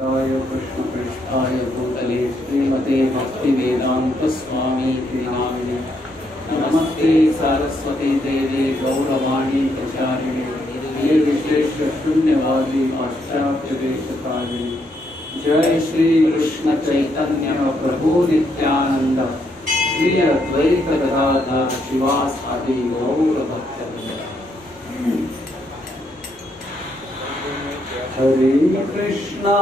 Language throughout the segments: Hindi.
कृष्ण पृष्ठाय भूतले श्रीमते भक्ति वेदांत स्वामी नामिने नमस्ते सरस्वती देवी गौरवाणी प्रचारिणे निर्विशेष शून्यवादी पाश्चात्य देशकारिणे। जय श्री कृष्ण चैतन्य प्रभु नित्यानंद श्री अद्वैत गदाधर शिवासादि गौर भक्तवृंद। हरे कृष्णा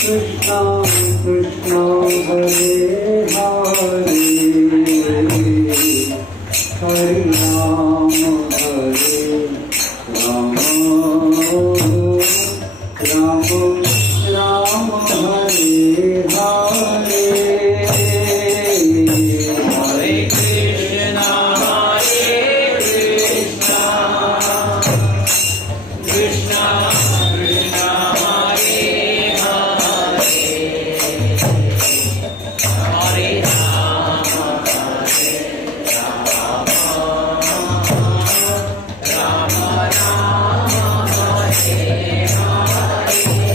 कृष्णा कृष्णा हरे हरे हरे राम राम राम राम हरे हरे। हरे कृष्णा कृष्णा कृष्णा हरे हरे हरे राम राम राम हरे हरे।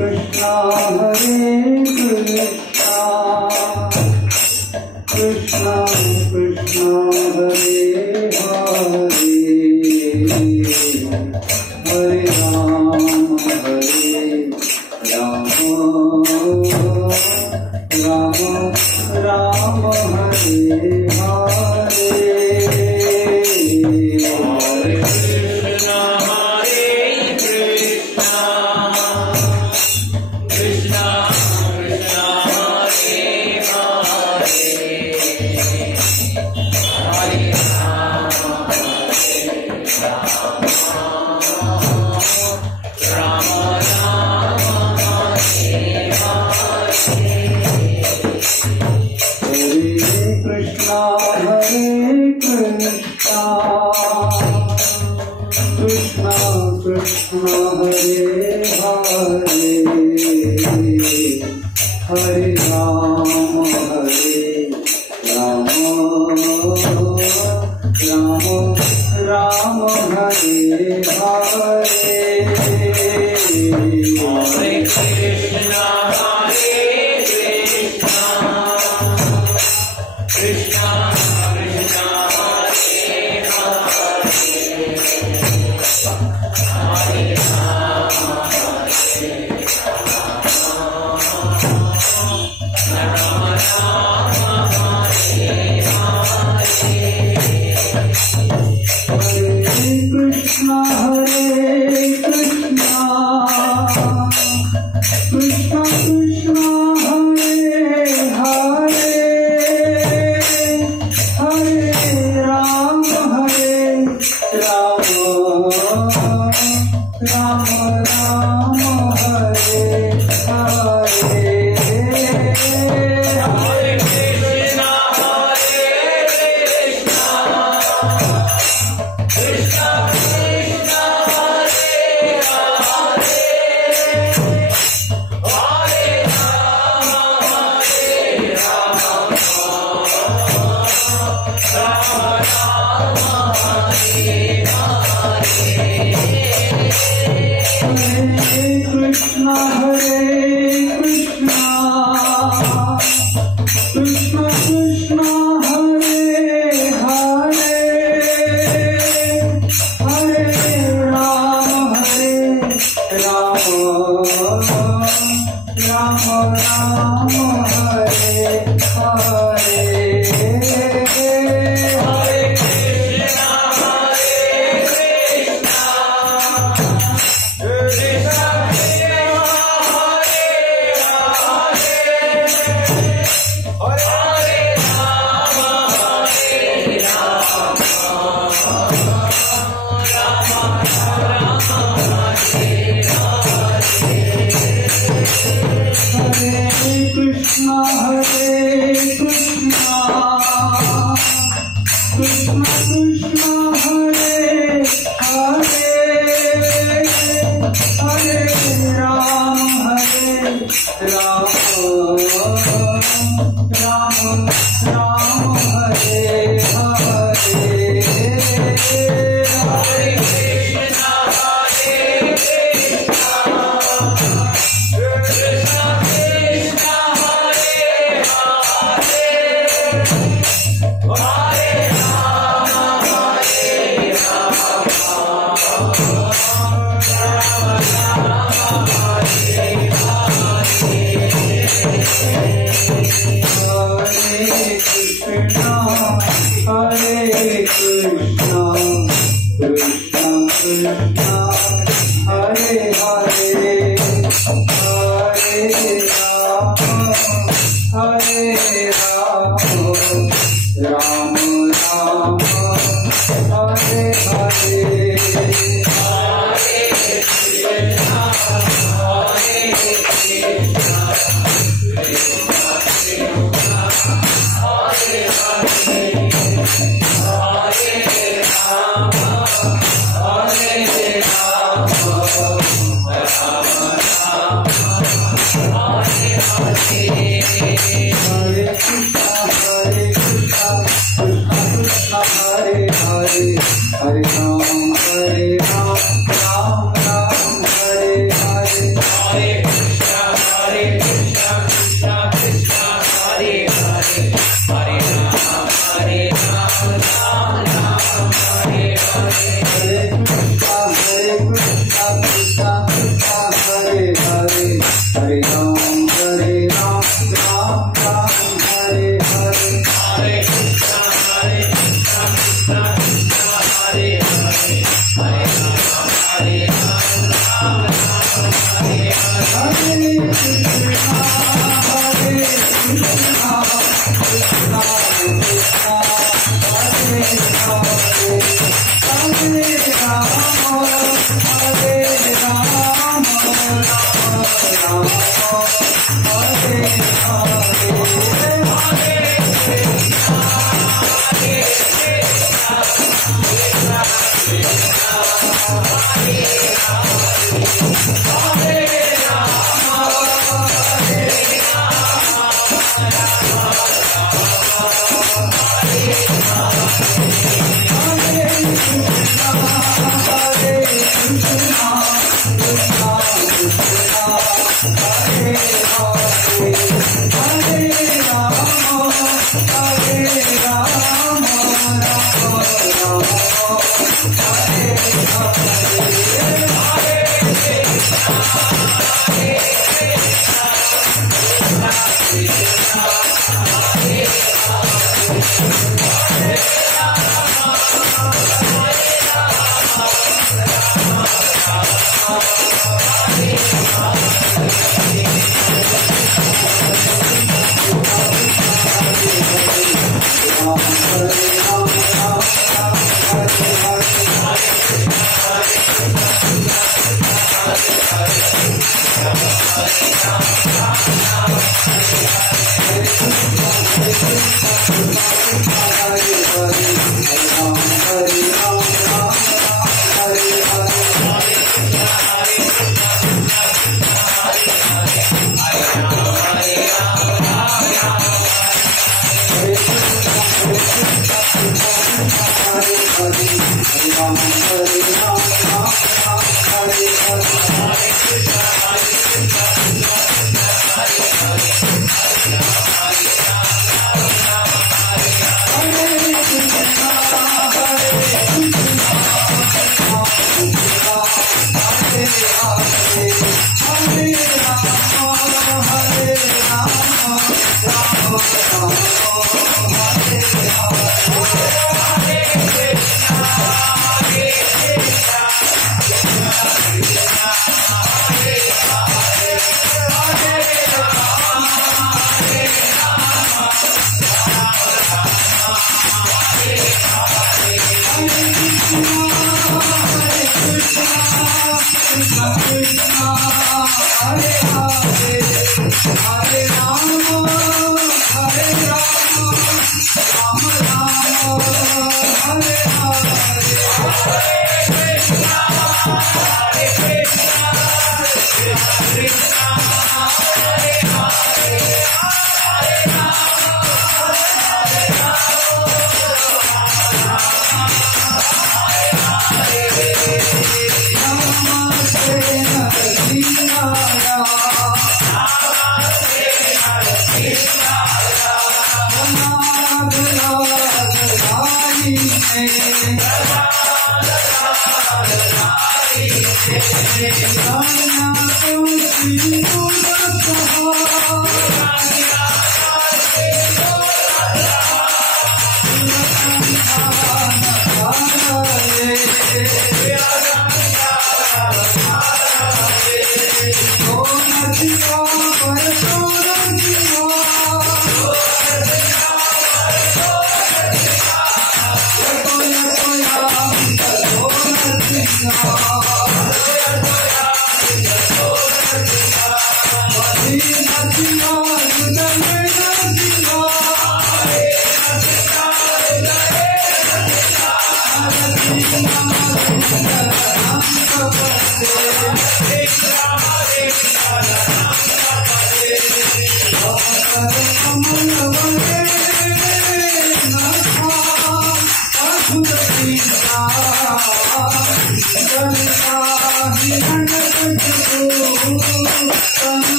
कृष्णा कृष्णा कृष्णा हरे हरे हरे राम राम राम हरे हरे। हरे कृष्णा कृष्णा कृष्णा हरे हरे हरे राम राम राम हरे हरे। हरे कृष्णा कृष्णा कृष्णा हरे हरे हरे राम राम राम हरे हरे। हरे कृष्णा कृष्णा कृष्णा हरे हरे हरे राम राम राम हरे हरे। हरे कृष्णा कृष्णा कृष्णा हरे हरे हरे राम राम राम हरे हरे। हरे कृष्णा कृष्णा कृष्णा हरे हरे हरे राम राम राम हरे हरे। हरे कृष्णा कृष्णा कृष्णा हरे हरे हरे राम राम राम हरे हरे। हरे कृष्णा कृष्णा राम राम हरे हरे।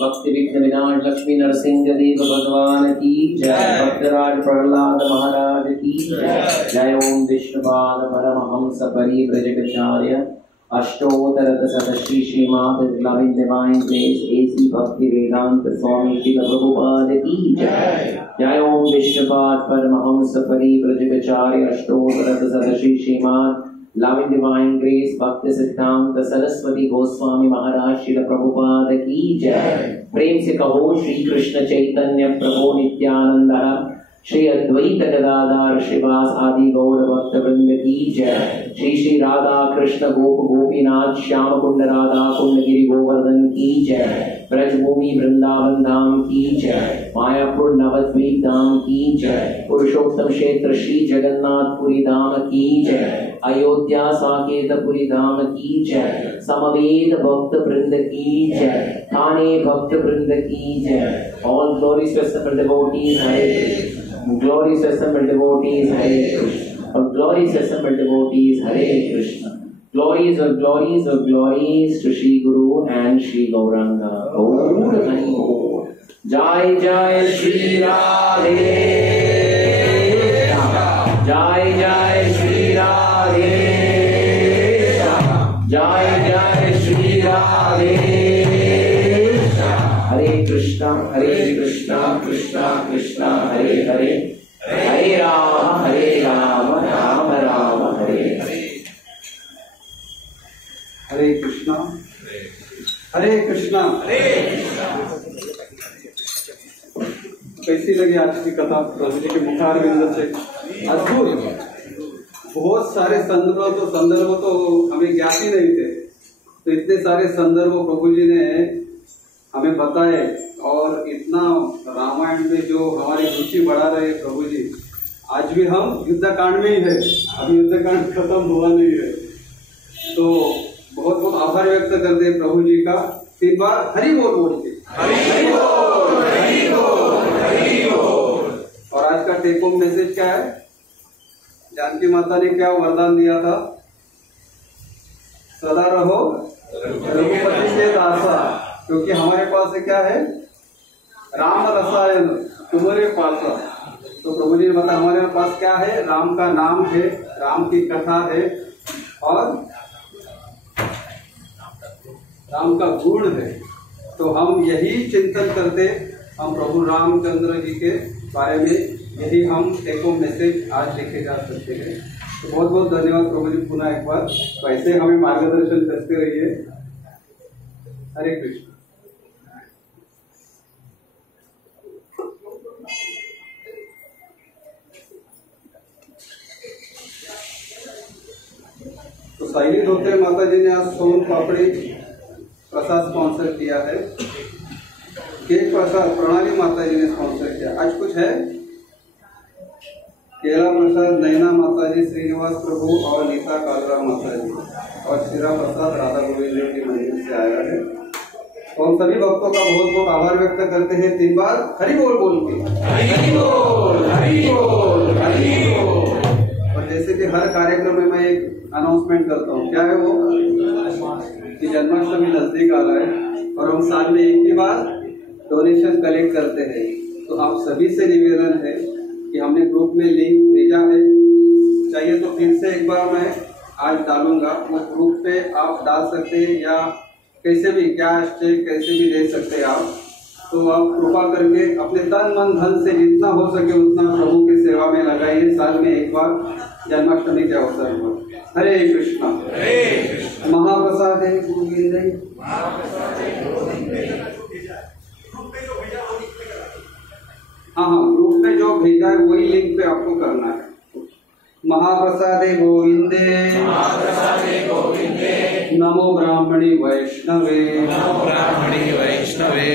भक्ति विघ्न विनाश लक्ष्मी नरसिंह देव भगवान की जय। भक्तराज प्रहलाद महाराज की जय। जय ओम विष्णुपाद परमहंस परिव्रजकाचार्य अष्टोत्तर शतश्री Shrimad loving divine grace AC Bhakti Vedanta Swami Shri Prabhupada की जय। जय ओम विष्णुपाद परमहंस परिव्रजकाचार्य अष्टोत्तर शतश्री Shrimad loving divine grace Bhakti Siddhanta Saraswati Goswami महाराज श्री प्रभुपाद की जय। प्रेम से कहो श्री कृष्ण चैतन्य प्रभु नित्यानंद श्री अद्वैत गदाधर श्रीवास आदि गौर भक्त वृंद की जय। श्री श्री राधा कृष्ण गोप गोपीनाथ श्याम कुंड राधा कुंड गिरि गोवर्धन की जय। ब्रजभूमि वृंदावन धाम की जय। मायापुर नवद्वीप धाम की जय। पुरुषोत्तम क्षेत्र श्री जगन्नाथपुरी धाम की जय। अयोध्या साकेतपुरी धाम की जय। समवेद भक्त वृंद की जय। थाने भक्त वृंद की जय। All glories to assembled devotees, Hare Krishna. Glories to assembled devotees, Hare Krishna. All glories to assembled devotees, Hare Krishna. Glories of glories of glories to Shri Guru and Shri Gauranga. Gaur Hari Bol. Jai Jai Shri Radhe. Jai Jai Shri Radhe. Jai Jai Shri Radhe. Hare Krishna, Krishna Krishna, Hare Hare, कथा प्रभु जी के मुखार बिंद से अद्भुत। बहुत सारे संदर्भ तो हमें ज्ञात ही नहीं थे, तो इतने सारे संदर्भ प्रभु जी ने हमें बताए। और इतना रामायण में जो हमारी रुचि बढ़ा रहे प्रभु जी, आज भी हम युद्धकांड में ही है, अभी युद्धकांड खत्म हुआ नहीं है। तो बहुत बहुत आभार व्यक्त करते हैं प्रभु जी का। 3 बार हरि बोल बोलते, हरि बोल, हरि बोल, हरि बोल। और आज का टेक होम मैसेज क्या है? जानकी माता ने क्या वरदान दिया था? सदा रहो रघुपति के दासा, क्योंकि हमारे पास है क्या है? राम रसायन तुम्हारे पास। तो प्रभु जी ने बताया हमारे पास क्या है? राम का नाम है, राम की कथा है और राम का गुण है। तो हम यही चिंतन करते, हम प्रभु रामचंद्र जी के बारे में यही हम टेक होम मैसेज आज लिखे जा सकते हैं। तो बहुत बहुत धन्यवाद प्रभु जी, पुनः एक बार वैसे हमें मार्गदर्शन करते रहिए। हरे कृष्ण। तो साइली धोते माता जी ने आज सोन पापड़ी प्रसाद स्पॉन्सर किया है। केक प्रसाद प्रणाली माता जी ने स्पॉन्सर किया। आज कुछ है? केला प्रसाद नैना माता जी, श्रीनिवास प्रभु और नीता कालरा माता जी, और शिरा प्रसाद राधा गोविंद के मंदिर से आया है। तो हम सभी भक्तों का बहुत बहुत आभार व्यक्त करते हैं। 3 बार हरि बोल बोल के, हरि बोल, हरि बोल, हरि बोल। और जैसे कि हर कार्यक्रम में मैं एक अनाउंसमेंट करता हूँ, क्या है वो? कि जन्माष्टमी नजदीक आ रहा है और हम साल में एक ही बार डोनेशन कलेक्ट करते हैं। तो आप सभी से निवेदन है कि हमने ग्रुप में लिंक भेजा है, चाहिए तो फिर से एक बार मैं आज डालूंगा, वो ग्रुप पे आप डाल सकते हैं या कैसे भी कैश चेक कैसे भी दे सकते हैं आप। तो आप कृपा करके अपने तन मन धन से जितना हो सके उतना प्रभु की सेवा में लगाइए, साल में एक बार जन्माष्टमी के अवसर पर। हरे कृष्णा। महाप्रसाद है गोविंद। हाँ, ग्रुप में जो भेजा है वही लिंक पे आपको करना है। महाप्रसादे गोविंदे, महाप्रसादे गोविंदे, नमो ब्राह्मणी वैष्णवे, नमो ब्राह्मणी वैष्णवे।